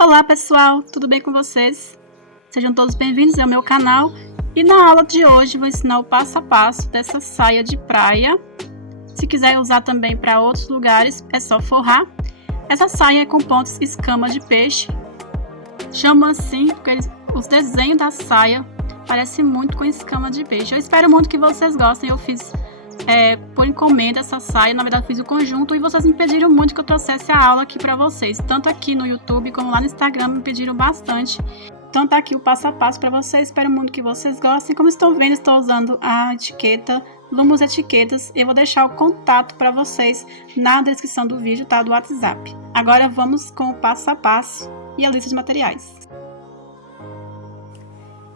Olá pessoal, tudo bem com vocês? Sejam todos bem-vindos ao meu canal e na aula de hoje vou ensinar o passo a passo dessa saia de praia. Se quiser usar também para outros lugares é só forrar. Essa saia é com pontos escama de peixe. Chamo assim porque os desenhos da saia parecem muito com escama de peixe. Eu espero muito que vocês gostem. Eu fiz por encomenda essa saia, na verdade fiz o conjunto e vocês me pediram muito que eu trouxesse a aula aqui para vocês, tanto aqui no YouTube como lá no Instagram me pediram bastante. Então tá aqui o passo a passo para vocês, espero muito que vocês gostem. Como estão vendo, estou usando a etiqueta Lumos Etiquetas. Eu vou deixar o contato para vocês na descrição do vídeo, tá, do WhatsApp. Agora vamos com o passo a passo e a lista de materiais.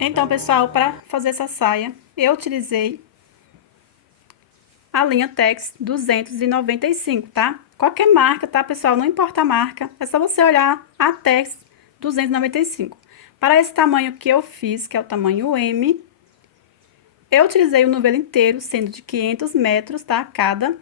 Então pessoal, para fazer essa saia eu utilizei a linha Tex 295, tá? Qualquer marca, tá, pessoal? Não importa a marca, é só você olhar a Tex 295. Para esse tamanho que eu fiz, que é o tamanho M, eu utilizei o novelo inteiro, sendo de 500 metros, tá? Cada.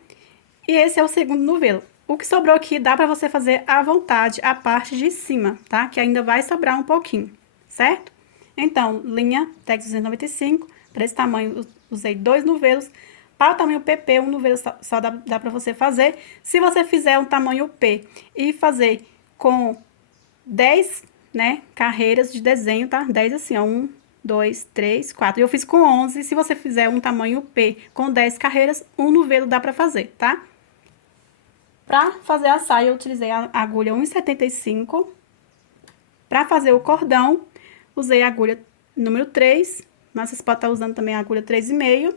E esse é o segundo novelo. O que sobrou aqui dá para você fazer à vontade a parte de cima, tá? Que ainda vai sobrar um pouquinho, certo? Então, linha Tex 295, para esse tamanho usei 2 novelos. Para o tamanho PP, um novelo só dá para você fazer. Se você fizer um tamanho P e fazer com 10, né, carreiras de desenho, tá? 10 assim, ó, 1, 2, 3, 4. Eu fiz com 11. Se você fizer um tamanho P com 10 carreiras, um novelo dá para fazer, tá? Para fazer a saia, eu utilizei a agulha 1,75. Para fazer o cordão, usei a agulha número 3, mas vocês podem estar usando também a agulha 3,5.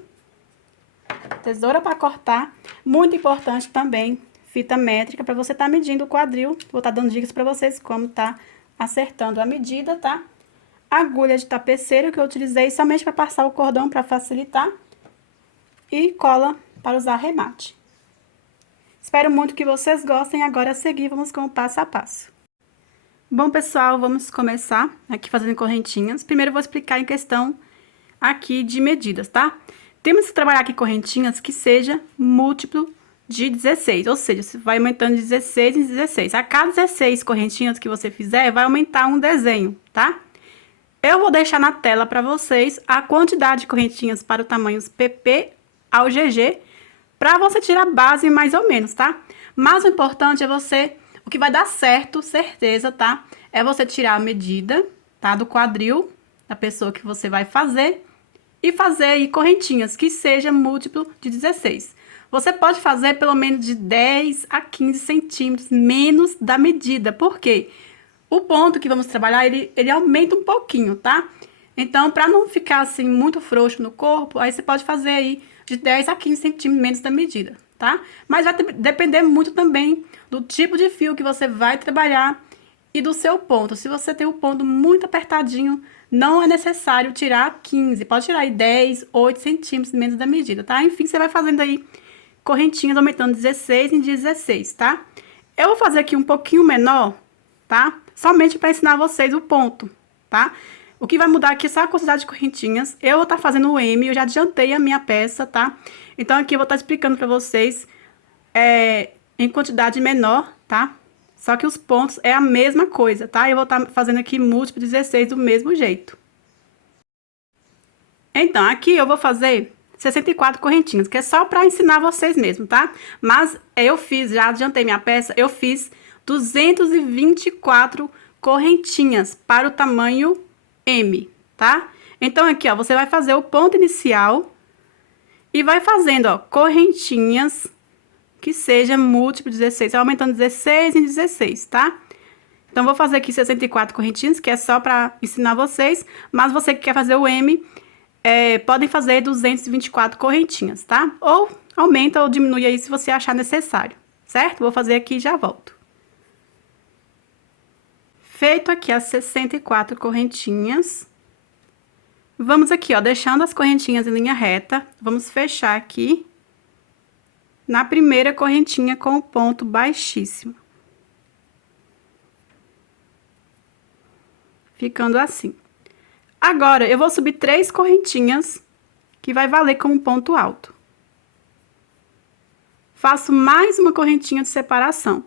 Tesoura para cortar, muito importante também, fita métrica, para você estar medindo o quadril. Vou estar dando dicas para vocês como tá acertando a medida, tá? Agulha de tapeceiro que eu utilizei somente para passar o cordão para facilitar. E cola para usar remate. Espero muito que vocês gostem. Agora a seguir vamos com o passo a passo. Bom pessoal, vamos começar aqui fazendo correntinhas. Primeiro eu vou explicar em questão aqui de medidas, tá? Temos que trabalhar aqui correntinhas que seja múltiplo de 16, ou seja, você vai aumentando de 16 em 16. A cada 16 correntinhas que você fizer, vai aumentar um desenho, tá? Eu vou deixar na tela para vocês a quantidade de correntinhas para o tamanho PP ao GG, para você tirar a base mais ou menos, tá? Mas o importante é você, o que vai dar certo, certeza, tá? É você tirar a medida, tá? Do quadril da pessoa que você vai fazer. E fazer aí correntinhas que seja múltiplo de 16. Você pode fazer pelo menos de 10 a 15 centímetros menos da medida. Por quê? O ponto que vamos trabalhar, ele aumenta um pouquinho, tá? Então, para não ficar assim muito frouxo no corpo, aí você pode fazer aí de 10 a 15 centímetros menos da medida, tá? Mas vai depender muito também do tipo de fio que você vai trabalhar e do seu ponto. Se você tem o ponto muito apertadinho, não é necessário tirar 15, pode tirar aí 10, 8 centímetros menos da medida, tá? Enfim, você vai fazendo aí correntinhas aumentando 16 em 16, tá? Eu vou fazer aqui um pouquinho menor, tá? Somente para ensinar vocês o ponto, tá? O que vai mudar aqui é só a quantidade de correntinhas. Eu vou estar fazendo o M, eu já adiantei a minha peça, tá? Então, aqui eu vou estar explicando para vocês em quantidade menor, tá? Só que os pontos é a mesma coisa, tá? Eu vou estar fazendo aqui múltiplo 16 do mesmo jeito. Então, aqui eu vou fazer 64 correntinhas, que é só para ensinar vocês mesmo, tá? Mas eu fiz, já adiantei minha peça, eu fiz 224 correntinhas para o tamanho M, tá? Então, aqui, ó, você vai fazer o ponto inicial e vai fazendo, ó, correntinhas que seja múltiplo de 16, aumentando 16 em 16, tá? Então, vou fazer aqui 64 correntinhas, que é só para ensinar vocês, mas você que quer fazer o M, podem fazer 224 correntinhas, tá? Ou aumenta ou diminui aí se você achar necessário, certo? Vou fazer aqui e já volto. Feito aqui as 64 correntinhas, vamos aqui, ó, deixando as correntinhas em linha reta, vamos fechar aqui na primeira correntinha com o ponto baixíssimo. Ficando assim. Agora, eu vou subir 3 correntinhas, que vai valer como ponto alto. Faço mais uma correntinha de separação.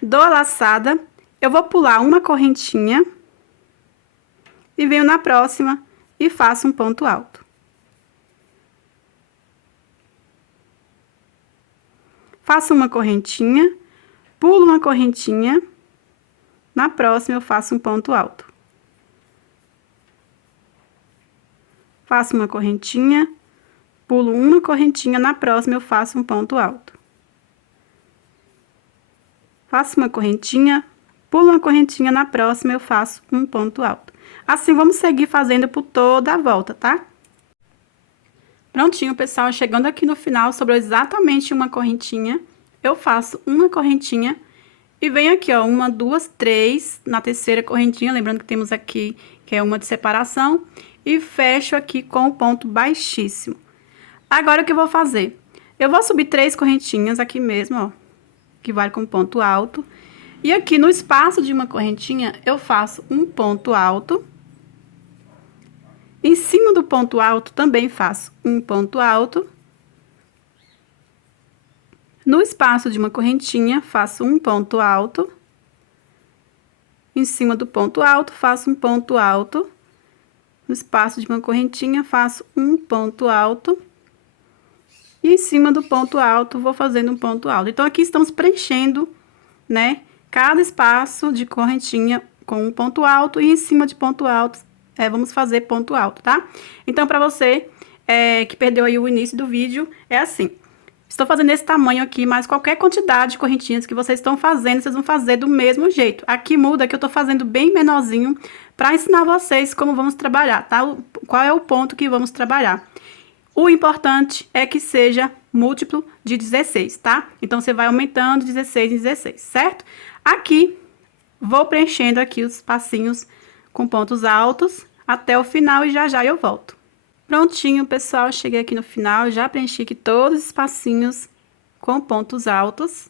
Dou a laçada eu vou pular uma correntinha e venho na próxima e faço um ponto alto. Faço uma correntinha, pulo uma correntinha, na próxima eu faço um ponto alto. Faço uma correntinha, pulo uma correntinha, na próxima eu faço um ponto alto. Faço uma correntinha, pulo uma correntinha, na próxima eu faço um ponto alto. Assim, vamos seguir fazendo por toda a volta, tá? Prontinho, pessoal, chegando aqui no final, sobrou exatamente uma correntinha. Eu faço uma correntinha e venho aqui, ó, uma, duas, três, na terceira correntinha, lembrando que temos aqui, que é uma de separação, e fecho aqui com o ponto baixíssimo. Agora, o que eu vou fazer? Eu vou subir 3 correntinhas aqui mesmo, ó, que vale como ponto alto. E aqui no espaço de uma correntinha, eu faço um ponto alto. Em cima do ponto alto, também faço um ponto alto. No espaço de uma correntinha, faço um ponto alto. Em cima do ponto alto, faço um ponto alto. No espaço de uma correntinha, faço um ponto alto. E em cima do ponto alto, vou fazendo um ponto alto. Então, aqui estamos preenchendo, né, cada espaço de correntinha com um ponto alto. E em cima de ponto alto, vamos fazer ponto alto, tá? Então, pra você que perdeu aí o início do vídeo, é assim. Estou fazendo esse tamanho aqui, mas qualquer quantidade de correntinhas que vocês estão fazendo, vocês vão fazer do mesmo jeito. Aqui muda que eu tô fazendo bem menorzinho pra ensinar vocês como vamos trabalhar, tá? Qual é o ponto que vamos trabalhar. O importante é que seja múltiplo de 16, tá? Então, você vai aumentando 16 em 16, certo? Aqui, vou preenchendo aqui os passinhos com pontos altos até o final e já eu volto. Prontinho, pessoal, cheguei aqui no final, já preenchi aqui todos os passinhos com pontos altos.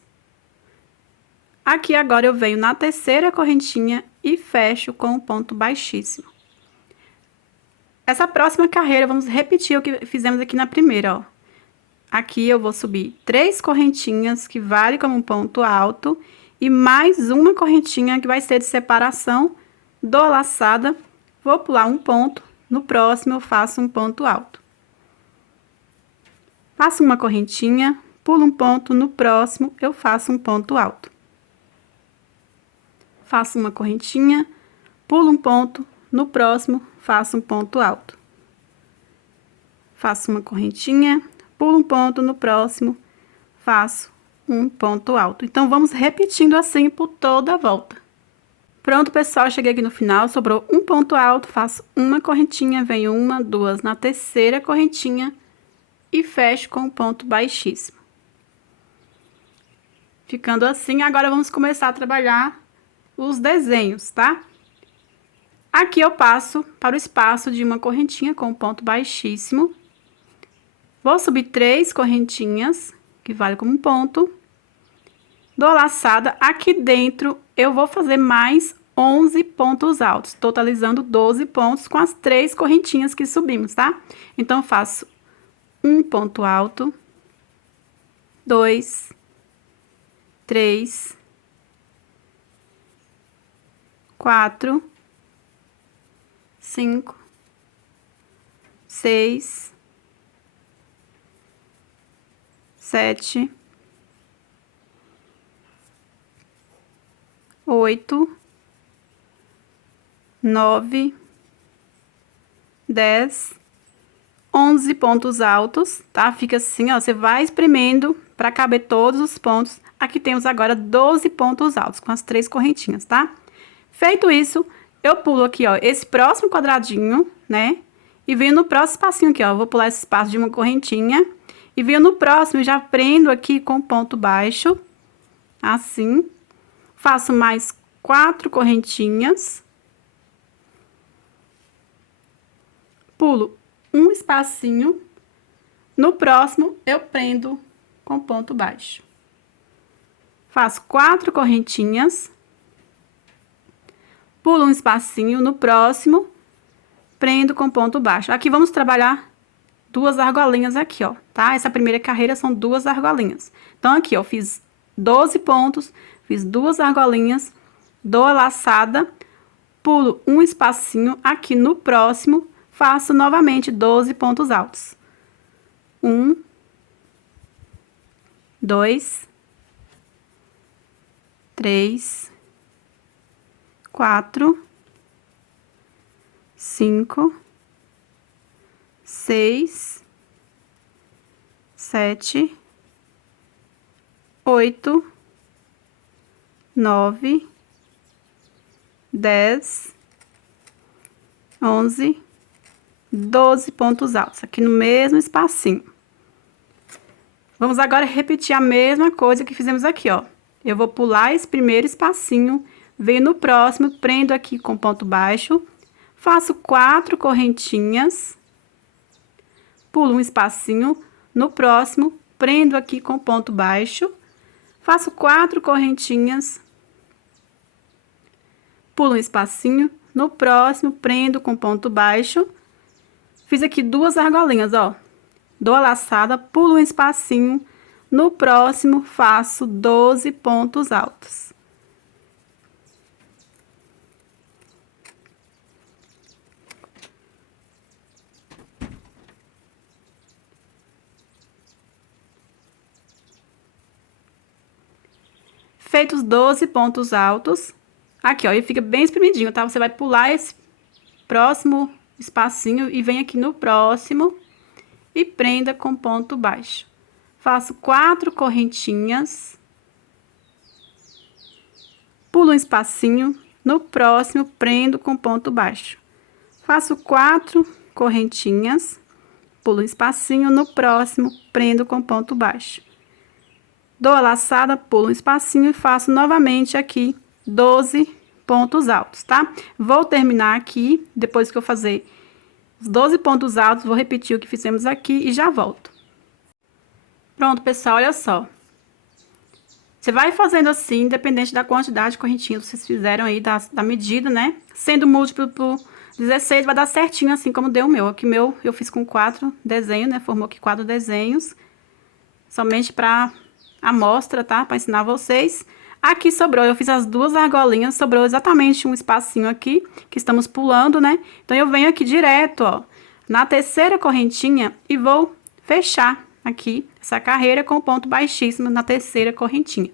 Aqui agora eu venho na terceira correntinha e fecho com um ponto baixíssimo. Essa próxima carreira, vamos repetir o que fizemos aqui na primeira, ó. Aqui eu vou subir 3 correntinhas, que vale como um ponto alto, e mais uma correntinha que vai ser de separação do laçada. Vou pular um ponto, no próximo eu faço um ponto alto. Faço uma correntinha, pulo um ponto, no próximo eu faço um ponto alto. Faço uma correntinha, pulo um ponto, no próximo faço um ponto alto. Faço uma correntinha, pulo um ponto, no próximo faço um ponto alto. Então, vamos repetindo assim por toda a volta. Pronto, pessoal, cheguei aqui no final, sobrou um ponto alto, faço uma correntinha, venho uma, duas na terceira correntinha e fecho com um ponto baixíssimo. Ficando assim, agora vamos começar a trabalhar os desenhos, tá? Aqui eu passo para o espaço de uma correntinha com ponto baixíssimo. Vou subir 3 correntinhas, que vale como um ponto. Dou laçada, aqui dentro eu vou fazer mais 11 pontos altos, totalizando 12 pontos com as 3 correntinhas que subimos, tá? Então, faço um ponto alto, 2, 3, 4, 5, 6, 7, 8, 9, 10, 11 pontos altos, tá? Fica assim, ó, você vai espremendo para caber todos os pontos. Aqui temos agora 12 pontos altos com as 3 correntinhas, tá? Feito isso, eu pulo aqui, ó, esse próximo quadradinho, né? E venho no próximo espacinho aqui, ó, eu vou pular esse espaço de uma correntinha e venho no próximo, já prendo aqui com ponto baixo, assim. Faço mais 4 correntinhas. Pulo um espacinho. No próximo, eu prendo com ponto baixo. Faço 4 correntinhas. Pulo um espacinho. No próximo, prendo com ponto baixo. Aqui vamos trabalhar 2 argolinhas aqui, ó, tá? Essa primeira carreira são 2 argolinhas. Então, aqui, ó, fiz 12 pontos, fiz 2 argolinhas, dou a laçada, pulo um espacinho aqui no próximo, faço novamente 12 pontos altos. 1, 2, 3, 4, 5, 6, 7, 8, 9, 10, 11, 12 pontos altos, aqui no mesmo espacinho. Vamos agora repetir a mesma coisa que fizemos aqui, ó. Eu vou pular esse primeiro espacinho, venho no próximo, prendo aqui com ponto baixo, faço 4 correntinhas, pulo um espacinho, no próximo, prendo aqui com ponto baixo, faço 4 correntinhas, pulo um espacinho, no próximo, prendo com ponto baixo, fiz aqui 2 argolinhas, ó, dou a laçada, pulo um espacinho, no próximo, faço 12 pontos altos. Feitos 12 pontos altos, aqui, ó, ele fica bem espremidinho, tá? Você vai pular esse próximo espacinho e vem aqui no próximo e prenda com ponto baixo. Faço 4 correntinhas, pulo um espacinho, no próximo prendo com ponto baixo. Faço 4 correntinhas, pulo um espacinho, no próximo prendo com ponto baixo. Dou a laçada, pulo um espacinho e faço novamente aqui 12 pontos altos, tá? Vou terminar aqui, depois que eu fazer os 12 pontos altos, vou repetir o que fizemos aqui e já volto. Pronto, pessoal, olha só. Você vai fazendo assim, independente da quantidade de correntinhas que vocês fizeram aí, da medida, né? Sendo múltiplo por 16, vai dar certinho assim como deu o meu. Aqui meu, eu fiz com 4 desenhos, né? Formou aqui 4 desenhos. Somente pra amostra, tá? Pra ensinar vocês. Aqui sobrou, eu fiz as 2 argolinhas, sobrou exatamente um espacinho aqui, que estamos pulando, né? Então, eu venho aqui direto, ó, na terceira correntinha e vou fechar aqui essa carreira com ponto baixíssimo na terceira correntinha.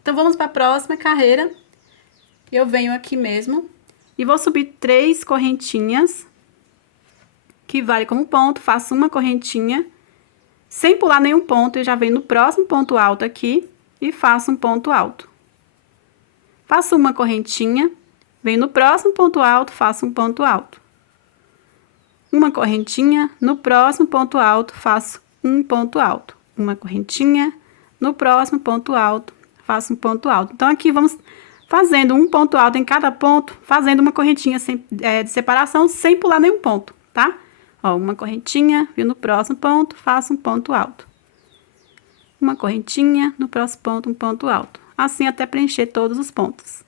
Então, vamos para a próxima carreira. Eu venho aqui mesmo e vou subir 3 correntinhas, que vale como ponto, faço uma correntinha, sem pular nenhum ponto, eu já venho no próximo ponto alto aqui e faço um ponto alto. Faço uma correntinha, venho no próximo ponto alto, faço um ponto alto. Uma correntinha, no próximo ponto alto, faço um ponto alto. Uma correntinha, no próximo ponto alto, faço um ponto alto. Então, aqui vamos fazendo um ponto alto em cada ponto, fazendo uma correntinha de separação, sem pular nenhum ponto, tá? Ó, uma correntinha, venho no próximo ponto, faço um ponto alto. Uma correntinha, no próximo ponto, um ponto alto. Assim até preencher todos os pontos.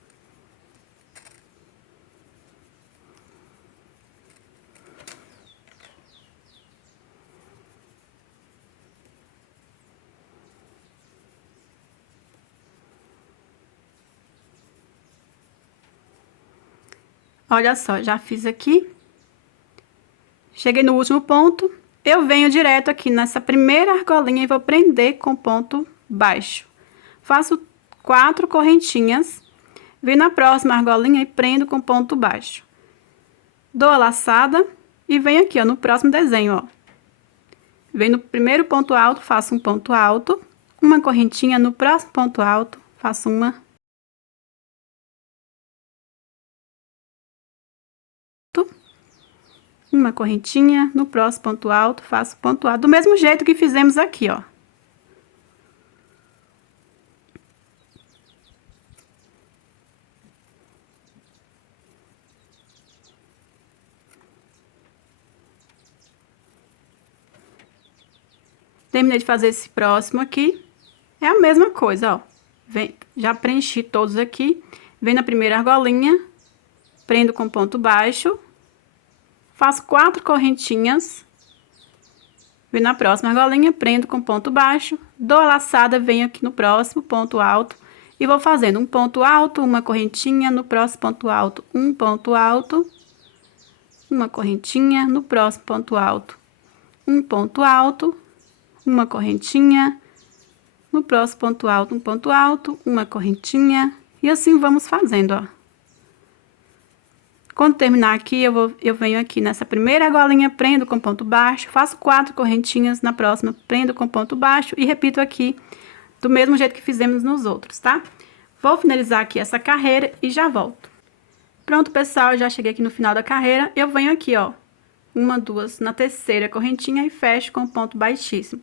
Olha só, já fiz aqui. Cheguei no último ponto, eu venho direto aqui nessa primeira argolinha e vou prender com ponto baixo. Faço 4 correntinhas, venho na próxima argolinha e prendo com ponto baixo. Dou a laçada e venho aqui, ó, no próximo desenho, ó. Venho no primeiro ponto alto, faço um ponto alto, uma correntinha, no próximo ponto alto, faço uma correntinha, no próximo ponto alto, faço ponto alto, do mesmo jeito que fizemos aqui, ó. Terminei de fazer esse próximo aqui, é a mesma coisa, ó. Já preenchi todos aqui, venho na primeira argolinha, prendo com ponto baixo, faço 4 correntinhas, venho na próxima argolinha, prendo com ponto baixo, dou a laçada, venho aqui no próximo ponto alto E vou fazendo um ponto alto, uma correntinha, no próximo ponto alto, um ponto alto, uma correntinha, no próximo ponto alto, um ponto alto, uma correntinha, no próximo ponto alto, um ponto alto, uma correntinha, e assim vamos fazendo, ó. Quando terminar aqui, eu venho aqui nessa primeira argolinha, prendo com ponto baixo, faço 4 correntinhas, na próxima prendo com ponto baixo e repito aqui do mesmo jeito que fizemos nos outros, tá? Vou finalizar aqui essa carreira e já volto. Pronto, pessoal, já cheguei aqui no final da carreira, eu venho aqui, ó, uma, duas, na terceira correntinha e fecho com ponto baixíssimo.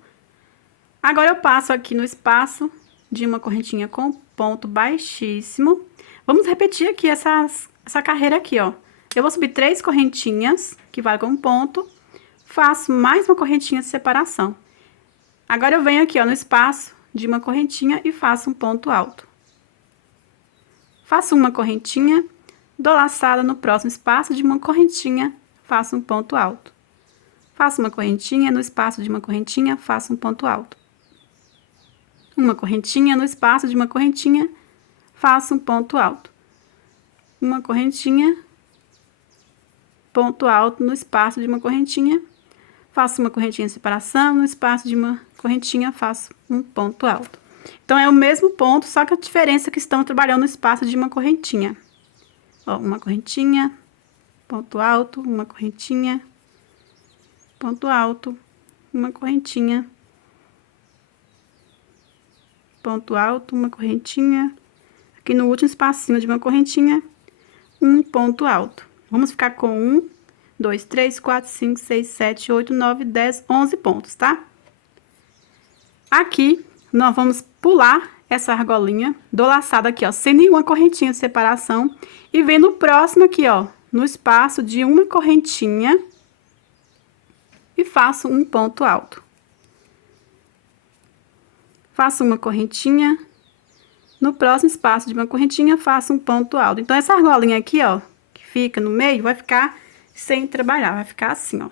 Agora eu passo aqui no espaço de uma correntinha com ponto baixíssimo. Vamos repetir aqui essa carreira aqui, ó. Eu vou subir 3 correntinhas, que vale como ponto, faço mais uma correntinha de separação. Agora eu venho aqui, ó, no espaço de uma correntinha e faço um ponto alto. Faço uma correntinha, dou laçada no próximo espaço de uma correntinha, faço um ponto alto. Faço uma correntinha, no espaço de uma correntinha, faço um ponto alto. Uma correntinha, no espaço de uma correntinha, faço um ponto alto. Uma correntinha, ponto alto no espaço de uma correntinha, faço uma correntinha de separação, no espaço de uma correntinha, faço um ponto alto. Então, é o mesmo ponto, só que a diferença é que estamos trabalhando no espaço de uma correntinha. Ó, uma correntinha, ponto alto, uma correntinha, ponto alto, uma correntinha, ponto alto, uma correntinha, aqui no último espacinho de uma correntinha, um ponto alto. Vamos ficar com 1, 2, 3, 4, 5, 6, 7, 8, 9, 10, 11 pontos, tá? Aqui, nós vamos pular essa argolinha, dou laçada aqui, ó, sem nenhuma correntinha de separação, e vem no próximo aqui, ó, no espaço de uma correntinha, e faço um ponto alto. Faço uma correntinha, no próximo espaço de uma correntinha, faço um ponto alto. Então, essa argolinha aqui, ó, que fica no meio, vai ficar sem trabalhar, vai ficar assim, ó.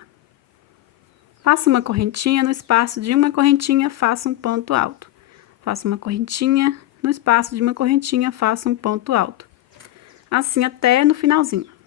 Faço uma correntinha, no espaço de uma correntinha, faço um ponto alto. Faço uma correntinha, no espaço de uma correntinha, faço um ponto alto. Assim, até no finalzinho.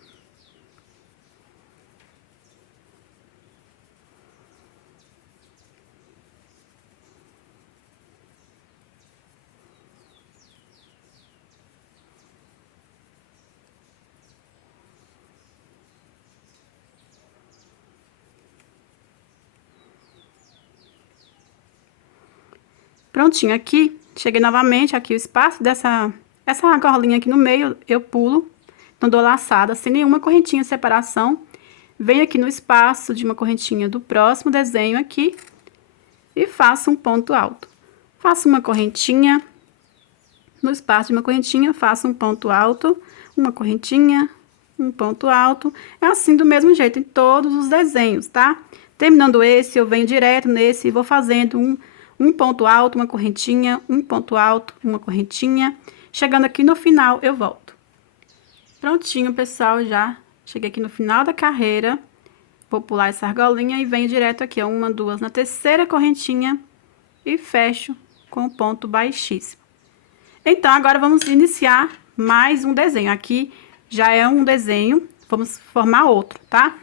Prontinho aqui, cheguei novamente aqui o espaço essa argolinha aqui no meio, eu pulo, então dou laçada sem nenhuma correntinha de separação, venho aqui no espaço de uma correntinha do próximo desenho aqui e faço um ponto alto. Faço uma correntinha, no espaço de uma correntinha, faço um ponto alto, uma correntinha, um ponto alto, é assim do mesmo jeito em todos os desenhos, tá? Terminando esse, eu venho direto nesse e vou fazendo um ponto alto, uma correntinha, um ponto alto, uma correntinha. Chegando aqui no final, eu volto. Prontinho, pessoal, já cheguei aqui no final da carreira. Vou pular essa argolinha e venho direto aqui, ó, uma, duas, na terceira correntinha e fecho com o ponto baixíssimo. Então, agora vamos iniciar mais um desenho. Aqui já é um desenho, vamos formar outro, tá?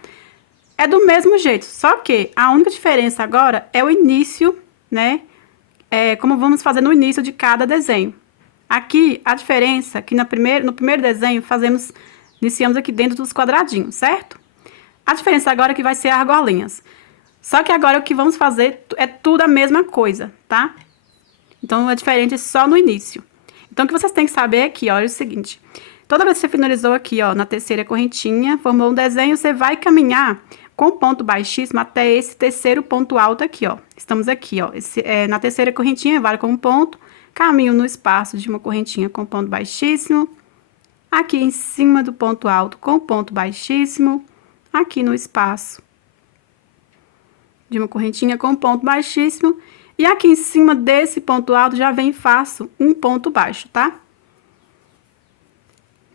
É do mesmo jeito, só que a única diferença agora é o início, né? Como vamos fazer no início de cada desenho. Aqui, a diferença é que no primeiro desenho, iniciamos aqui dentro dos quadradinhos, certo? A diferença agora é que vai ser argolinhas. Só que agora o que vamos fazer é tudo a mesma coisa, tá? Então, é diferente só no início. Então, o que vocês têm que saber aqui, olha o seguinte. Toda vez que você finalizou aqui, ó, na terceira correntinha, formou um desenho, você vai caminhar com ponto baixíssimo até esse terceiro ponto alto aqui, ó. Estamos aqui, ó. Na terceira correntinha, vale como ponto. Caminho no espaço de uma correntinha com ponto baixíssimo. Aqui em cima do ponto alto com ponto baixíssimo. Aqui no espaço de uma correntinha com ponto baixíssimo. E aqui em cima desse ponto alto, já vem e faço um ponto baixo, tá?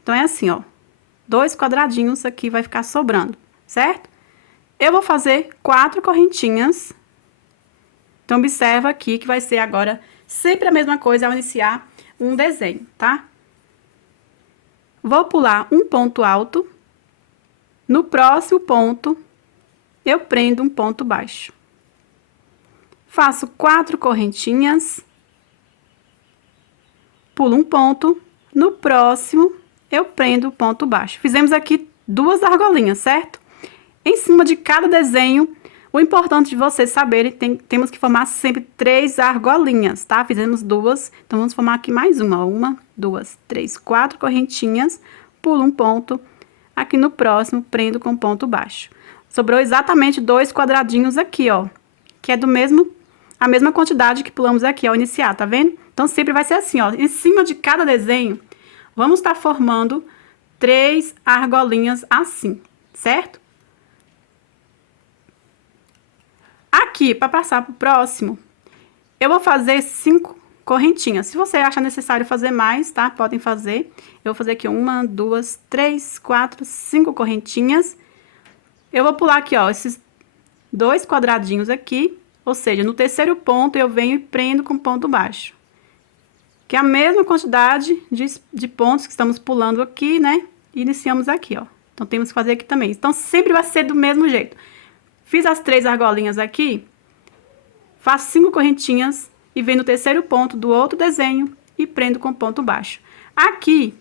Então, é assim, ó. 2 quadradinhos aqui vai ficar sobrando, certo? Eu vou fazer 4 correntinhas. Então, observa aqui que vai ser agora sempre a mesma coisa ao iniciar um desenho, tá? Vou pular um ponto alto. No próximo ponto, eu prendo um ponto baixo. Faço 4 correntinhas. Pulo um ponto. No próximo, eu prendo o ponto baixo. Fizemos aqui 2 argolinhas, certo? Em cima de cada desenho, o importante de vocês saberem, temos que formar sempre 3 argolinhas, tá? Fizemos 2, então vamos formar aqui mais uma. 1, 2, 3, 4 correntinhas, pulo um ponto. Aqui no próximo, prendo com ponto baixo. Sobrou exatamente 2 quadradinhos aqui, ó, que é a mesma quantidade que pulamos aqui ao iniciar, tá vendo? Então, sempre vai ser assim, ó, em cima de cada desenho, vamos estar formando 3 argolinhas assim, certo? Aqui, para passar pro próximo, eu vou fazer 5 correntinhas. Se você achar necessário fazer mais, tá? Podem fazer. Eu vou fazer aqui 1, 2, 3, 4, 5 correntinhas. Eu vou pular aqui, ó, esses 2 quadradinhos aqui. Ou seja, no terceiro ponto, eu venho e prendo com ponto baixo. Que é a mesma quantidade de pontos que estamos pulando aqui, né? E iniciamos aqui, ó. Então, temos que fazer aqui também. Então, sempre vai ser do mesmo jeito. Fiz as 3 argolinhas aqui, faço 5 correntinhas e venho no terceiro ponto do outro desenho e prendo com ponto baixo. Aqui,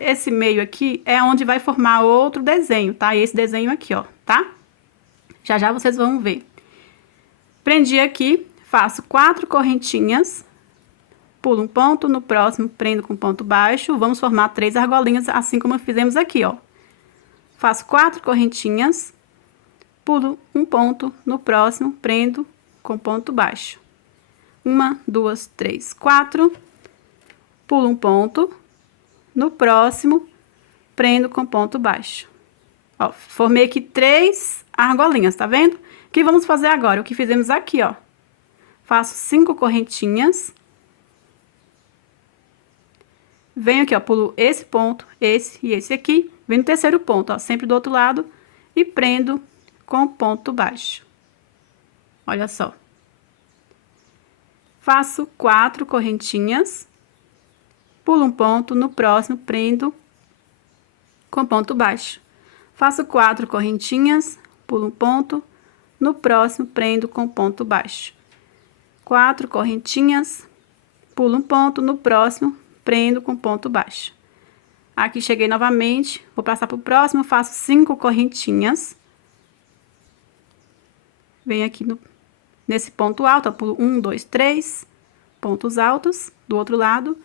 esse meio aqui é onde vai formar outro desenho, tá? Esse desenho aqui, ó, tá? Já já vocês vão ver. Prendi aqui, faço 4 correntinhas, pulo um ponto, no próximo prendo com ponto baixo, vamos formar 3 argolinhas, assim como fizemos aqui, ó. Faço 4 correntinhas, pulo um ponto, no próximo, prendo com ponto baixo. 1, 2, 3, 4. Pulo um ponto. No próximo, prendo com ponto baixo. Ó, formei aqui 3 argolinhas, tá vendo? O que vamos fazer agora? O que fizemos aqui, ó. Faço 5 correntinhas. Venho aqui, ó, pulo esse ponto, esse e esse aqui. Venho no terceiro ponto, ó, sempre do outro lado. E prendo com ponto baixo. Olha só. Faço 4 correntinhas, pulo um ponto, no próximo prendo com ponto baixo. Faço 4 correntinhas, pulo um ponto, no próximo prendo com ponto baixo. 4 correntinhas, pulo um ponto, no próximo prendo com ponto baixo. Aqui cheguei novamente, vou passar para o próximo, faço 5 correntinhas. Venho aqui nesse ponto alto, ó, pulo 1, 2, 3 pontos altos do outro lado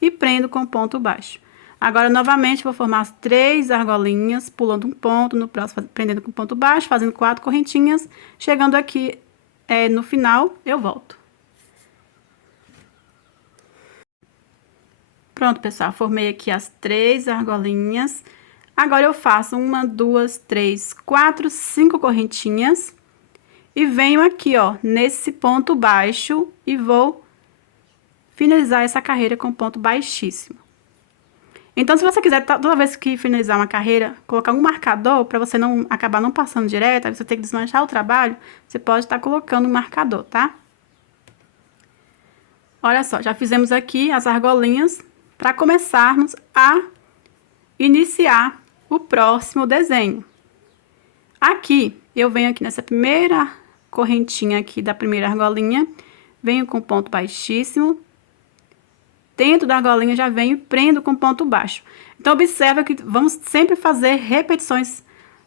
e prendo com ponto baixo. Agora, novamente, vou formar as 3 argolinhas, pulando um ponto, no próximo prendendo com ponto baixo, fazendo 4 correntinhas. Chegando aqui no final, eu volto. Pronto, pessoal, formei aqui as 3 argolinhas. Agora, eu faço 1, 2, 3, 4, 5 correntinhas. E venho aqui, ó, nesse ponto baixo e vou finalizar essa carreira com ponto baixíssimo. Então, se você quiser, toda vez que finalizar uma carreira, colocar um marcador, para você não acabar não passando direto, aí você tem que desmanchar o trabalho, você pode estar colocando um marcador, tá? Olha só, já fizemos aqui as argolinhas para começarmos a iniciar o próximo desenho. Aqui, eu venho aqui nessa primeira correntinha aqui da primeira argolinha, venho com ponto baixíssimo. Dentro da argolinha já venho e prendo com ponto baixo. Então, observa que vamos sempre fazer repetições,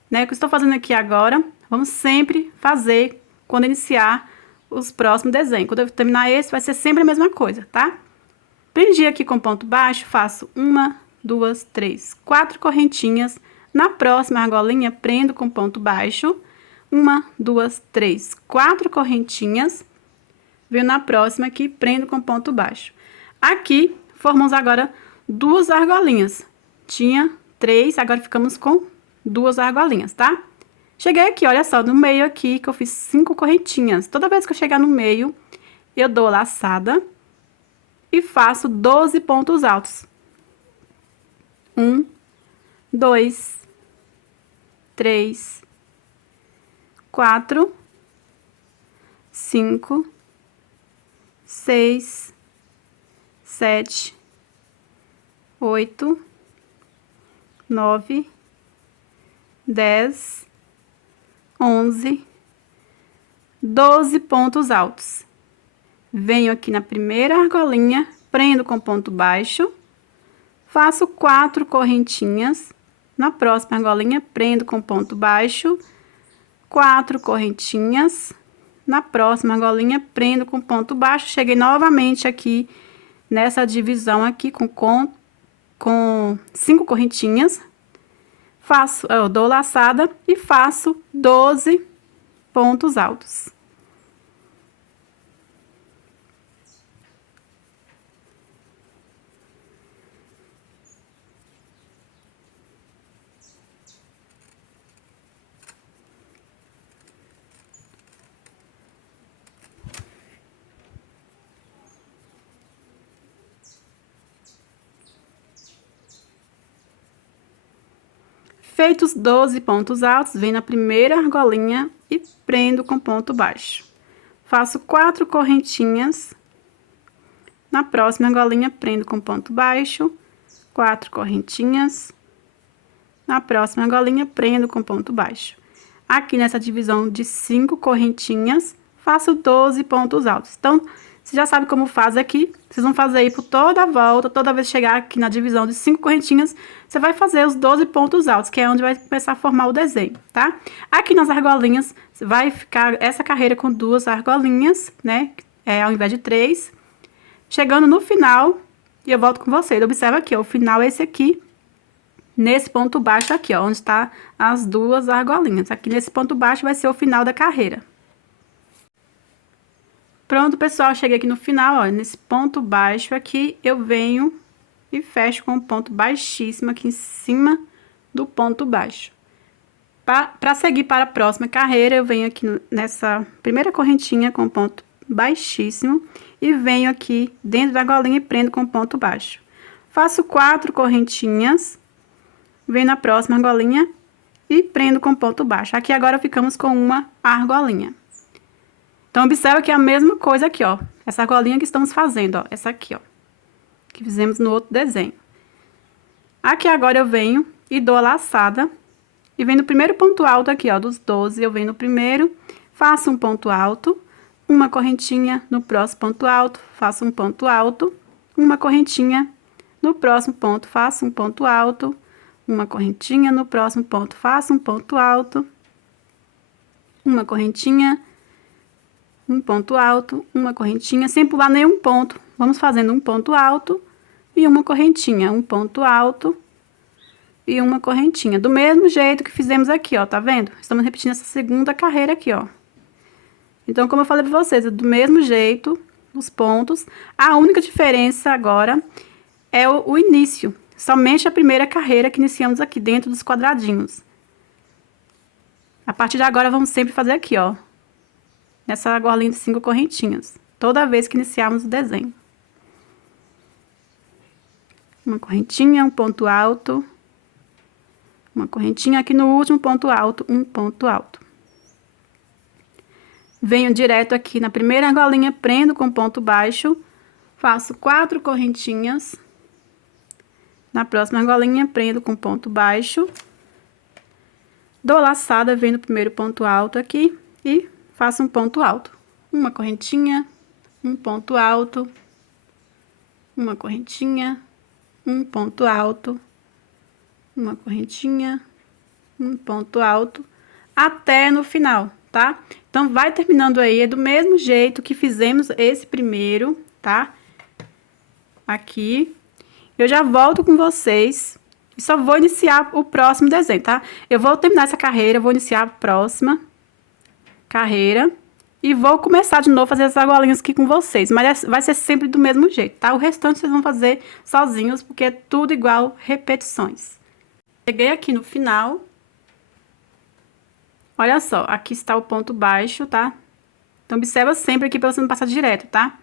né? O que eu estou fazendo aqui agora, vamos sempre fazer quando iniciar os próximos desenhos. Quando eu terminar esse, vai ser sempre a mesma coisa, tá? Prendi aqui com ponto baixo, faço 1, 2, 3, 4 correntinhas. Na próxima argolinha, prendo com ponto baixo. 1, 2, 3, 4 correntinhas. Venho na próxima aqui, prendo com ponto baixo. Aqui, formamos agora 2 argolinhas. Tinha 3, agora ficamos com 2 argolinhas, tá? Cheguei aqui, olha só, no meio aqui, que eu fiz 5 correntinhas. Toda vez que eu chegar no meio, eu dou laçada e faço 12 pontos altos. 1, 2, 3, 4, 5, 6, 7, 8, 9, 10, 11, 12 pontos altos. Venho aqui na primeira argolinha, prendo com ponto baixo, faço 4 correntinhas. Na próxima argolinha, prendo com ponto baixo, 4 correntinhas. Na próxima argolinha, prendo com ponto baixo. Cheguei novamente aqui nessa divisão aqui com 5 correntinhas. Eu dou laçada e faço 12 pontos altos. Feitos 12 pontos altos, venho na primeira argolinha e prendo com ponto baixo. Faço 4 correntinhas. Na próxima argolinha, prendo com ponto baixo, 4 correntinhas. Na próxima argolinha, prendo com ponto baixo. Aqui nessa divisão de 5 correntinhas, faço 12 pontos altos. Então, você já sabe como faz aqui. Vocês vão fazer aí por toda a volta, toda vez que chegar aqui na divisão de 5 correntinhas, você vai fazer os 12 pontos altos, que é onde vai começar a formar o desenho, tá? Aqui nas argolinhas, vai ficar essa carreira com 2 argolinhas, né? Ao invés de 3. Chegando no final, e eu volto com vocês. Observa aqui, ó, o final é esse aqui, nesse ponto baixo aqui, ó, onde está as 2 argolinhas. Aqui nesse ponto baixo vai ser o final da carreira. Pronto, pessoal, cheguei aqui no final, ó, nesse ponto baixo aqui, eu venho e fecho com um ponto baixíssimo aqui em cima do ponto baixo. Para seguir para a próxima carreira, eu venho aqui nessa primeira correntinha com ponto baixíssimo e venho aqui dentro da argolinha e prendo com ponto baixo. Faço 4 correntinhas, venho na próxima argolinha e prendo com ponto baixo. Aqui agora ficamos com uma argolinha. Então, observa que é a mesma coisa aqui, ó. Essa argolinha que estamos fazendo, ó. Essa aqui, ó. Que fizemos no outro desenho. Aqui agora eu venho e dou a laçada. E venho no primeiro ponto alto aqui, ó. Dos 12, eu venho no primeiro, faço um ponto alto, uma correntinha no próximo ponto alto, faço um ponto alto, uma correntinha no próximo ponto, faço um ponto alto, uma correntinha no próximo ponto, faço um ponto alto, uma correntinha, um ponto alto, uma correntinha, sem pular nenhum ponto. Vamos fazendo um ponto alto e uma correntinha, um ponto alto e uma correntinha. Do mesmo jeito que fizemos aqui, ó, tá vendo? Estamos repetindo essa segunda carreira aqui, ó. Então, como eu falei pra vocês, do mesmo jeito, os pontos. A única diferença agora é o início. Somente a primeira carreira que iniciamos aqui dentro dos quadradinhos. A partir de agora, vamos sempre fazer aqui, ó. Nessa argolinha de 5 correntinhas, toda vez que iniciarmos o desenho. Uma correntinha, um ponto alto, uma correntinha aqui no último ponto alto, um ponto alto. Venho direto aqui na primeira argolinha, prendo com ponto baixo, faço 4 correntinhas. Na próxima argolinha, prendo com ponto baixo, dou laçada, venho no primeiro ponto alto aqui e faço um ponto alto, uma correntinha, um ponto alto, uma correntinha, um ponto alto, uma correntinha, um ponto alto, até no final, tá? Então, vai terminando aí, é do mesmo jeito que fizemos esse primeiro, tá? Aqui, eu já volto com vocês e só vou iniciar o próximo desenho, tá? Eu vou terminar essa carreira, vou iniciar a próxima carreira e vou começar de novo a fazer as argolinhas aqui com vocês, mas vai ser sempre do mesmo jeito, tá? O restante vocês vão fazer sozinhos, porque é tudo igual, repetições. Cheguei aqui no final. Olha só, aqui está o ponto baixo, tá? Então, observa sempre aqui para você não passar direto, tá?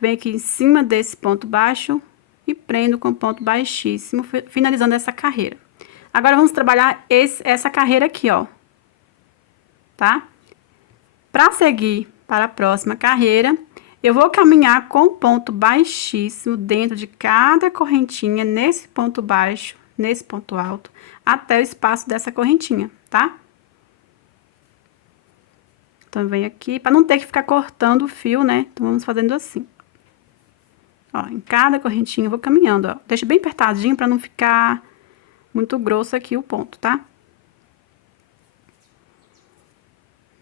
Venho aqui em cima desse ponto baixo e prendo com ponto baixíssimo, finalizando essa carreira. Agora, vamos trabalhar essa carreira aqui, ó. Tá? Para seguir para a próxima carreira, Eu vou caminhar com ponto baixíssimo dentro de cada correntinha, nesse ponto baixo, nesse ponto alto, até o espaço dessa correntinha, tá? Então, vem aqui, para não ter que ficar cortando o fio, né? Então, vamos fazendo assim. Ó, em cada correntinha eu vou caminhando, ó. Deixa bem apertadinho para não ficar muito grosso aqui o ponto, tá?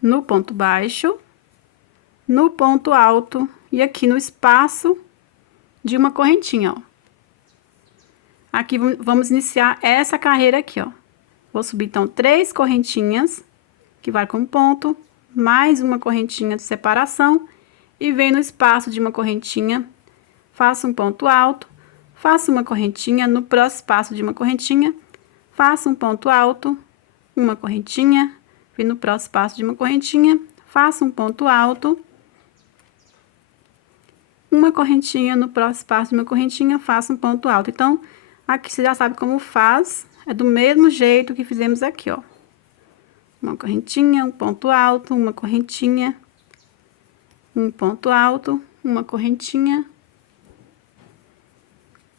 No ponto baixo, no ponto alto e aqui no espaço de uma correntinha, ó. Aqui vamos iniciar essa carreira aqui, ó. Vou subir, então, 3 correntinhas, que vai como ponto, mais uma correntinha de separação, e vem no espaço de uma correntinha, faço um ponto alto, faço uma correntinha, no próximo espaço de uma correntinha, faço um ponto alto, uma correntinha, vem no próximo espaço de uma correntinha, faço um ponto alto, uma correntinha, no próximo espaço de uma correntinha, faço um ponto alto. Então, aqui você já sabe como faz, é do mesmo jeito que fizemos aqui, ó. Uma correntinha, um ponto alto, uma correntinha, um ponto alto, uma correntinha,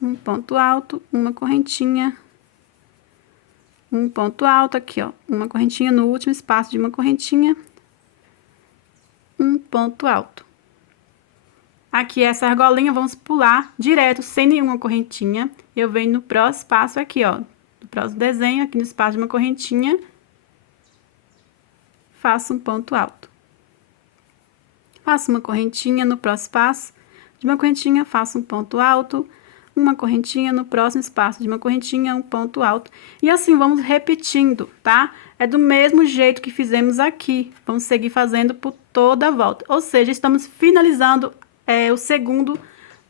um ponto alto, uma correntinha, um ponto alto aqui, ó, uma correntinha no último espaço de uma correntinha, um ponto alto. Aqui, essa argolinha, vamos pular direto, sem nenhuma correntinha. Eu venho no próximo espaço aqui, ó, no próximo desenho, aqui no espaço de uma correntinha, faço um ponto alto. Faço uma correntinha no próximo espaço de uma correntinha, faço um ponto alto, uma correntinha no próximo espaço de uma correntinha, um ponto alto. E assim vamos repetindo, tá? É do mesmo jeito que fizemos aqui. Vamos seguir fazendo por toda a volta. Ou seja, estamos finalizando o segundo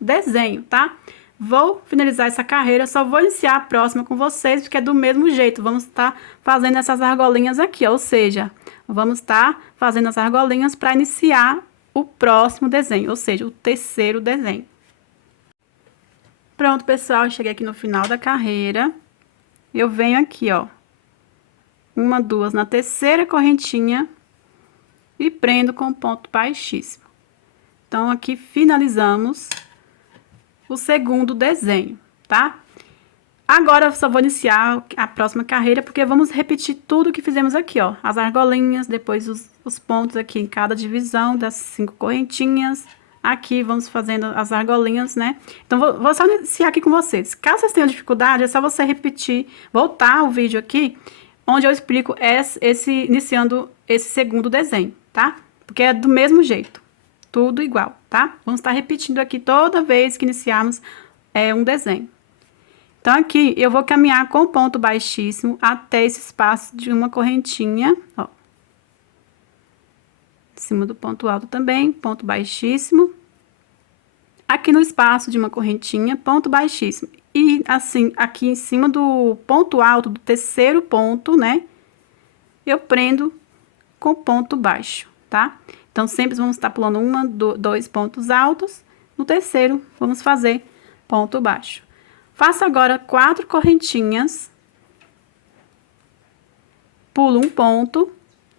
desenho, tá? Vou finalizar essa carreira, só vou iniciar a próxima com vocês, porque é do mesmo jeito. Vamos estar fazendo essas argolinhas aqui, ó, ou seja, vamos estar fazendo as argolinhas para iniciar o próximo desenho, ou seja, o terceiro desenho. Pronto, pessoal, cheguei aqui no final da carreira. Eu venho aqui, ó, uma, duas na terceira correntinha e prendo com ponto baixíssimo. Então, aqui finalizamos o segundo desenho, tá? Agora, eu só vou iniciar a próxima carreira, porque vamos repetir tudo que fizemos aqui, ó. As argolinhas, depois os pontos aqui em cada divisão das 5 correntinhas. Aqui, vamos fazendo as argolinhas, né? Então, vou só iniciar aqui com vocês. Caso vocês tenham dificuldade, é só você repetir, voltar o vídeo aqui, onde eu explico iniciando esse segundo desenho, tá? Porque é do mesmo jeito, tudo igual, tá? Vamos estar repetindo aqui toda vez que iniciarmos um desenho. Então, aqui, eu vou caminhar com ponto baixíssimo até esse espaço de uma correntinha, ó. Em cima do ponto alto também, ponto baixíssimo. Aqui no espaço de uma correntinha, ponto baixíssimo. E, assim, aqui em cima do ponto alto, do terceiro ponto, né? Eu prendo com ponto baixo, tá? Então, sempre vamos estar pulando dois pontos altos. No terceiro, vamos fazer ponto baixo. Faço agora 4 correntinhas. Pulo um ponto.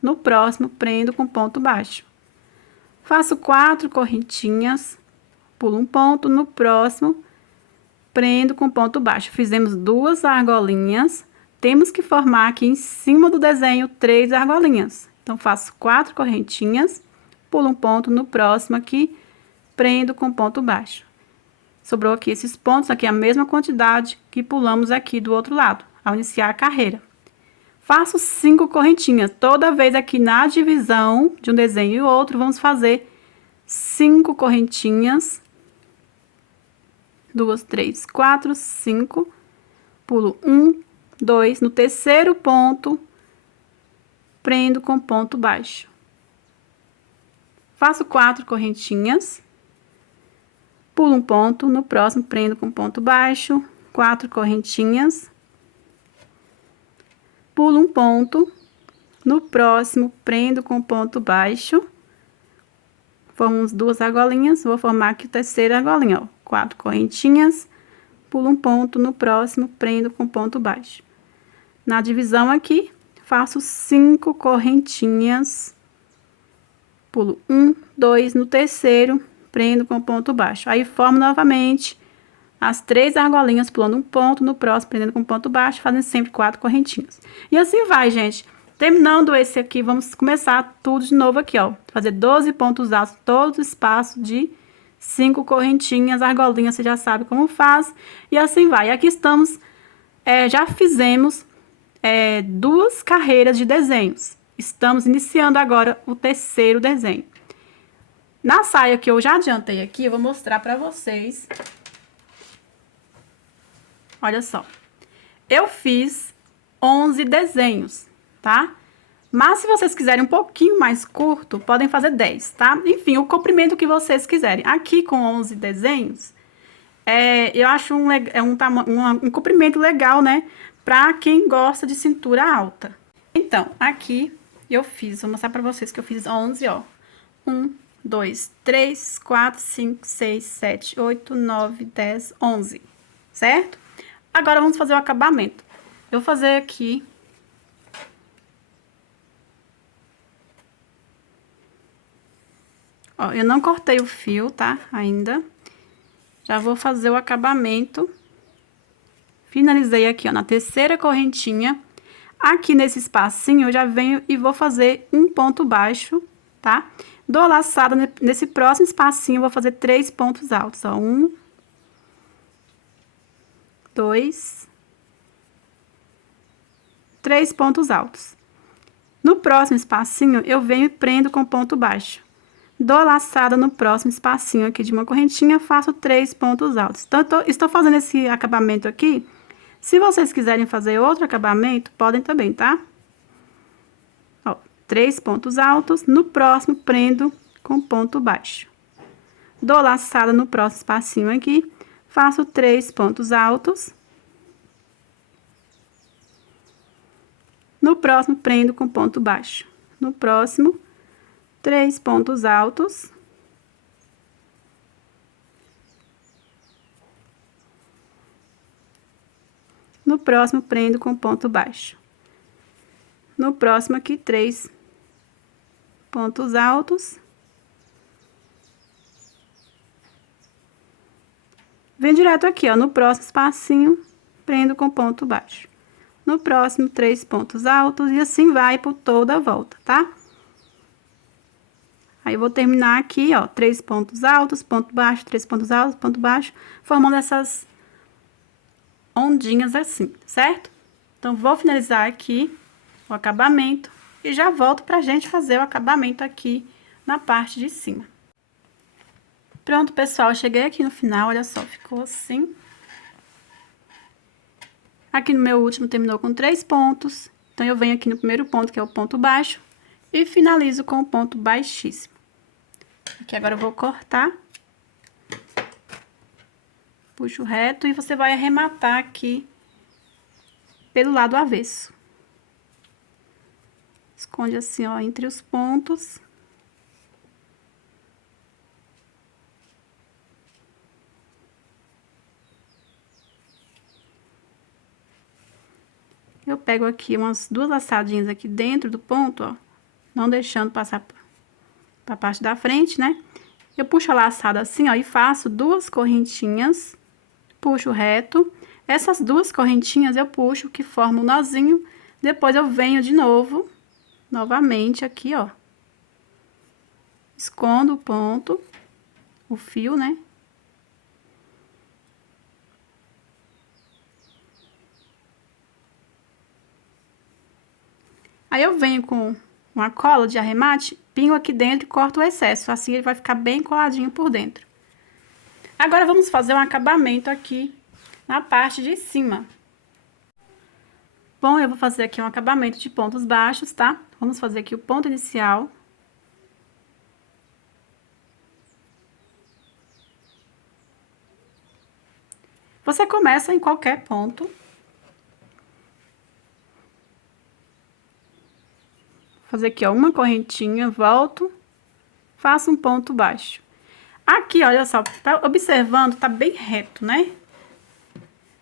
No próximo, prendo com ponto baixo. Faço 4 correntinhas. Pulo um ponto. No próximo, prendo com ponto baixo. Fizemos 2 argolinhas. Temos que formar aqui em cima do desenho 3 argolinhas. Então, faço 4 correntinhas. Pulo um ponto. No próximo aqui, prendo com ponto baixo. Sobrou aqui esses pontos, aqui a mesma quantidade que pulamos aqui do outro lado, ao iniciar a carreira. Faço 5 correntinhas. Toda vez aqui na divisão de um desenho e outro, vamos fazer 5 correntinhas. 2, 3, 4, 5. Pulo 1, 2. No terceiro ponto, prendo com ponto baixo. Faço 4 correntinhas. Pulo um ponto, no próximo prendo com ponto baixo, 4 correntinhas. Pulo um ponto, no próximo prendo com ponto baixo. Formamos 2 argolinhas, vou formar aqui a terceira argolinha, ó. 4 correntinhas, pulo um ponto, no próximo prendo com ponto baixo. Na divisão aqui, faço 5 correntinhas. Pulo 1, 2, no terceiro, prendo com ponto baixo. Aí, formo novamente as 3 argolinhas, pulando um ponto, no próximo, prendendo com ponto baixo, fazendo sempre 4 correntinhas. E assim vai, gente. Terminando esse aqui, vamos começar tudo de novo aqui, ó. Fazer 12 pontos altos, todo o espaço de 5 correntinhas, argolinhas, você já sabe como faz. E assim vai. E aqui estamos, já fizemos 2 carreiras de desenhos. Estamos iniciando agora o terceiro desenho. Na saia que eu já adiantei aqui, eu vou mostrar pra vocês. Olha só. Eu fiz 11 desenhos, tá? Mas se vocês quiserem um pouquinho mais curto, podem fazer 10, tá? Enfim, o comprimento que vocês quiserem. Aqui com 11 desenhos, eu acho um comprimento legal, né? Pra quem gosta de cintura alta. Então, aqui eu fiz, vou mostrar pra vocês que eu fiz 11, ó. 1, 2, 3, 4, 5, 6, 7, 8, 9, 10, 11, certo? Agora, vamos fazer o acabamento. Eu vou fazer aqui... Ó, eu não cortei o fio, tá? Ainda. Já vou fazer o acabamento. Finalizei aqui, ó, na terceira correntinha. Aqui nesse espacinho, eu já venho e vou fazer um ponto baixo, tá? Dou laçada nesse próximo espacinho, eu vou fazer 3 pontos altos, ó. 1, 2... 3 pontos altos. No próximo espacinho, eu venho e prendo com ponto baixo. Dou laçada no próximo espacinho aqui de uma correntinha, faço 3 pontos altos. Então, estou fazendo esse acabamento aqui. Se vocês quiserem fazer outro acabamento, podem também, tá? Ó, 3 pontos altos. No próximo, prendo com ponto baixo. Dou laçada no próximo espacinho aqui, faço 3 pontos altos. No próximo, prendo com ponto baixo. No próximo, 3 pontos altos. No próximo, prendo com ponto baixo. No próximo aqui, 3 pontos altos. Vem direto aqui, ó, no próximo espacinho, prendo com ponto baixo. No próximo, 3 pontos altos, e assim vai por toda a volta, tá? Aí, eu vou terminar aqui, ó, 3 pontos altos, ponto baixo, 3 pontos altos, ponto baixo, formando essas ondinhas assim, certo? Então, vou finalizar aqui o acabamento e já volto pra gente fazer o acabamento aqui na parte de cima. Pronto, pessoal, eu cheguei aqui no final, olha só, ficou assim. Aqui no meu último terminou com 3 pontos, então eu venho aqui no primeiro ponto, que é o ponto baixo, e finalizo com o ponto baixíssimo. Aqui agora eu vou cortar. Puxo reto e você vai arrematar aqui pelo lado avesso. Esconde assim, ó, entre os pontos. Eu pego aqui umas 2 laçadinhas aqui dentro do ponto, ó, não deixando passar pra parte da frente, né? Eu puxo a laçada assim, ó, e faço 2 correntinhas, puxo reto. Essas 2 correntinhas eu puxo, que forma um nozinho, depois eu venho de novo, novamente aqui, ó. Escondo o ponto, o fio, né? Aí, eu venho com uma cola de arremate, pingo aqui dentro e corto o excesso. Assim, ele vai ficar bem coladinho por dentro. Agora, vamos fazer um acabamento aqui na parte de cima. Bom, eu vou fazer aqui um acabamento de pontos baixos, tá? Vamos fazer aqui o ponto inicial. Você começa em qualquer ponto. Fazer aqui, ó, uma correntinha, volto, faço um ponto baixo. Aqui, olha só, tá observando, tá bem reto, né?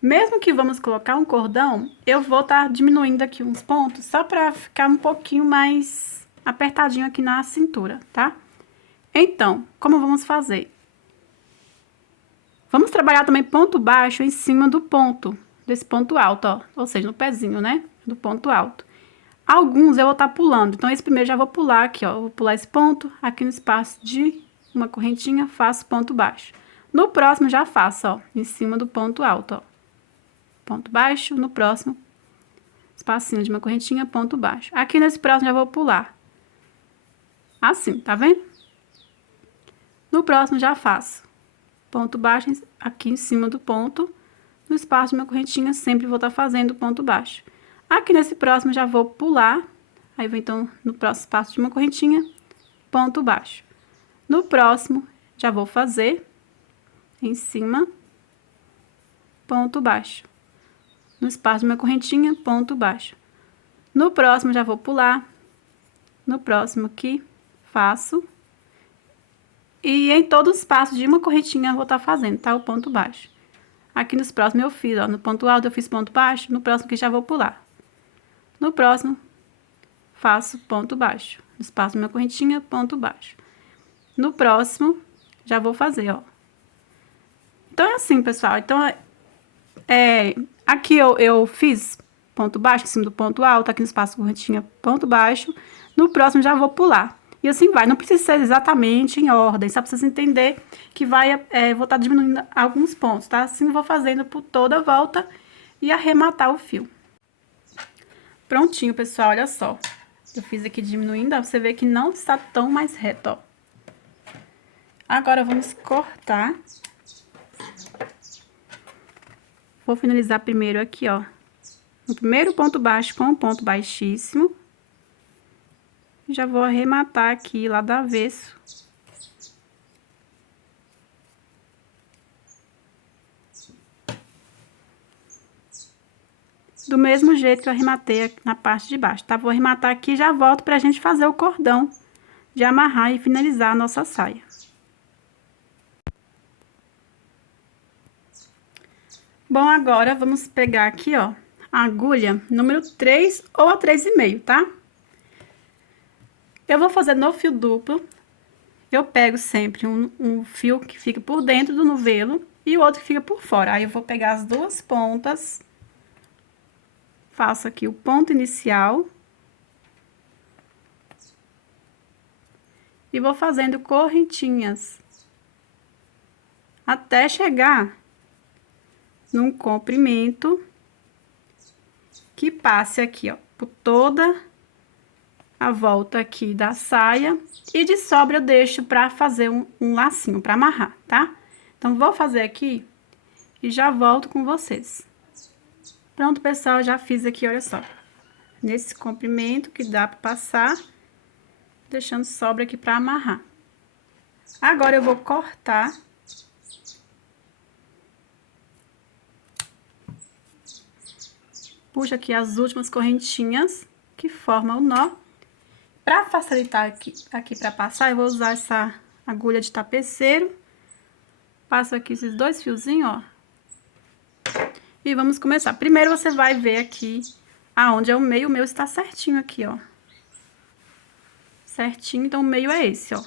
Mesmo que vamos colocar um cordão, eu vou estar diminuindo aqui uns pontos, só pra ficar um pouquinho mais apertadinho aqui na cintura, tá? Então, como vamos fazer? Vamos trabalhar também ponto baixo em cima do ponto, desse ponto alto, ó. Ou seja, no pezinho, né? Do ponto alto. Alguns eu vou estar pulando. Então, esse primeiro já vou pular aqui, ó. Vou pular esse ponto, aqui no espaço de uma correntinha, faço ponto baixo. No próximo, já faço, ó, em cima do ponto alto, ó. Ponto baixo, no próximo, espacinho de uma correntinha, ponto baixo. Aqui nesse próximo, já vou pular. Assim, tá vendo? No próximo, já faço ponto baixo aqui em cima do ponto, no espaço de uma correntinha, sempre vou estar fazendo ponto baixo. Aqui nesse próximo, já vou pular, aí vou então no próximo espaço de uma correntinha, ponto baixo. No próximo, já vou fazer em cima, ponto baixo. No espaço de uma correntinha, ponto baixo. No próximo, já vou pular, no próximo aqui, faço. E em todo o espaço de uma correntinha eu vou estar fazendo, tá? O ponto baixo. Aqui nos próximos eu fiz, ó, no ponto alto eu fiz ponto baixo, no próximo aqui já vou pular. No próximo, faço ponto baixo. No espaço de uma correntinha, ponto baixo. No próximo, já vou fazer, ó. Então, é assim, pessoal. Então, aqui eu fiz ponto baixo em cima do ponto alto, aqui no espaço de correntinha, ponto baixo. No próximo, já vou pular. E assim vai, não precisa ser exatamente em ordem, só pra vocês entenderem que vou estar diminuindo alguns pontos, tá? Assim, vou fazendo por toda a volta e arrematar o fio. Prontinho, pessoal, olha só. Eu fiz aqui diminuindo, ó, você vê que não está tão mais reto, ó. Agora, vamos cortar. Vou finalizar primeiro aqui, ó, no primeiro ponto baixo com o ponto baixíssimo. Já vou arrematar aqui lá do avesso. Do mesmo jeito que eu arrematei aqui na parte de baixo, tá? Vou arrematar aqui e já volto pra gente fazer o cordão de amarrar e finalizar a nossa saia. Bom, agora vamos pegar aqui, ó, a agulha número 3 ou a 3,5, tá? Eu vou fazer no fio duplo. Eu pego sempre um fio que fica por dentro do novelo e o outro que fica por fora. Aí, eu vou pegar as duas pontas, faço aqui o ponto inicial e vou fazendo correntinhas até chegar num comprimento que passe aqui, ó, por toda a volta aqui da saia, e de sobra eu deixo pra fazer um lacinho, pra amarrar, tá? Então, vou fazer aqui e já volto com vocês. Pronto, pessoal, já fiz aqui, olha só. Nesse comprimento que dá pra passar, deixando sobra aqui pra amarrar. Agora, eu vou cortar. Puxo aqui as últimas correntinhas que formam o nó. Pra facilitar aqui pra passar, eu vou usar essa agulha de tapeceiro. Passo aqui esses dois fiozinhos, ó. E vamos começar. Primeiro, você vai ver aqui aonde é o meio. O meu está certinho aqui, ó. Certinho, então o meio é esse, ó.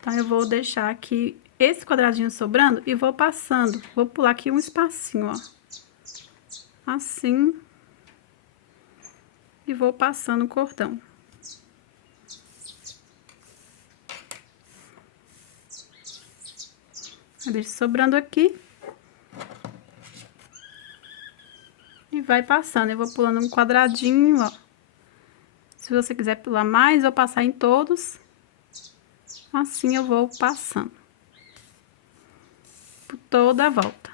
Então, eu vou deixar aqui esse quadradinho sobrando e vou passando. Vou pular aqui um espacinho, ó. Assim. E vou passando o cordão. Eu deixo sobrando aqui. E vai passando. Eu vou pulando um quadradinho, ó. Se você quiser pular mais ou passar em todos, assim eu vou passando. Por toda a volta.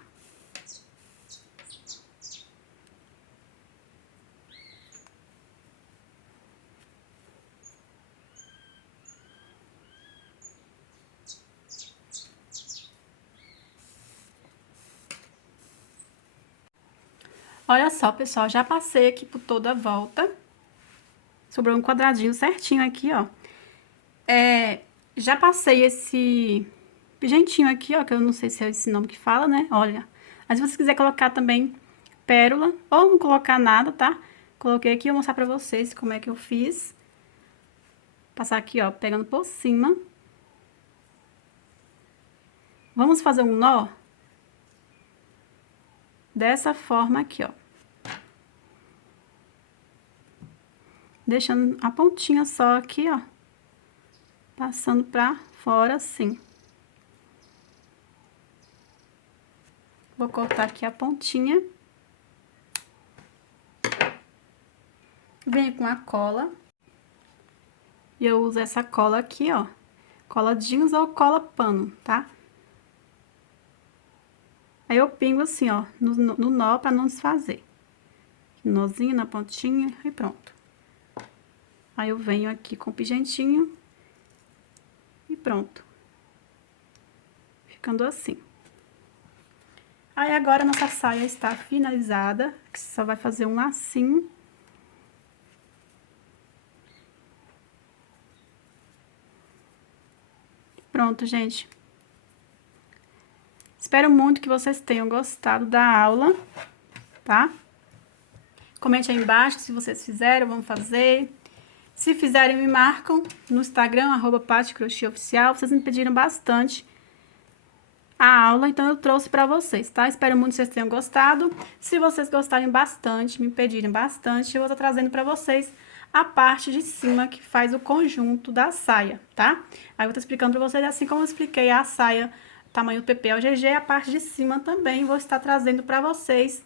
Olha só, pessoal, já passei aqui por toda a volta. Sobrou um quadradinho certinho aqui, ó. Já passei esse pigentinho aqui, ó, que eu não sei se é esse nome que fala, né? Olha, mas se você quiser colocar também pérola, ou não colocar nada, tá? Coloquei aqui, eu vou mostrar pra vocês como é que eu fiz. Passar aqui, ó, pegando por cima. Vamos fazer um nó dessa forma aqui, ó. Deixando a pontinha só aqui, ó. Passando pra fora, assim. Vou cortar aqui a pontinha. Venho com a cola. E eu uso essa cola aqui, ó. Cola jeans ou cola pano, tá? Aí eu pingo assim, ó, no nó pra não desfazer. Nozinho na pontinha e pronto. Aí eu venho aqui com o pingentinho e pronto. Ficando assim. Aí agora a nossa saia está finalizada, que só vai fazer um lacinho. Pronto, gente. Espero muito que vocês tenham gostado da aula, tá? Comente aí embaixo se vocês fizeram, vamos fazer. Se fizerem, me marcam no Instagram, @paticrochêoficial. Vocês me pediram bastante a aula, então eu trouxe pra vocês, tá? Espero muito que vocês tenham gostado. Se vocês gostarem bastante, me pedirem bastante, eu vou estar trazendo pra vocês a parte de cima que faz o conjunto da saia, tá? Aí eu vou estar explicando pra vocês, assim como eu expliquei a saia tamanho PP ao GG, a parte de cima também vou estar trazendo pra vocês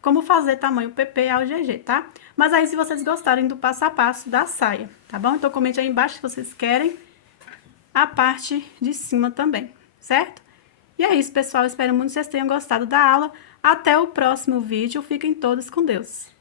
como fazer tamanho PP ao GG, tá? Mas aí, se vocês gostarem do passo a passo da saia, tá bom? Então, comente aí embaixo se vocês querem a parte de cima também, certo? E é isso, pessoal. Espero muito que vocês tenham gostado da aula. Até o próximo vídeo. Fiquem todos com Deus.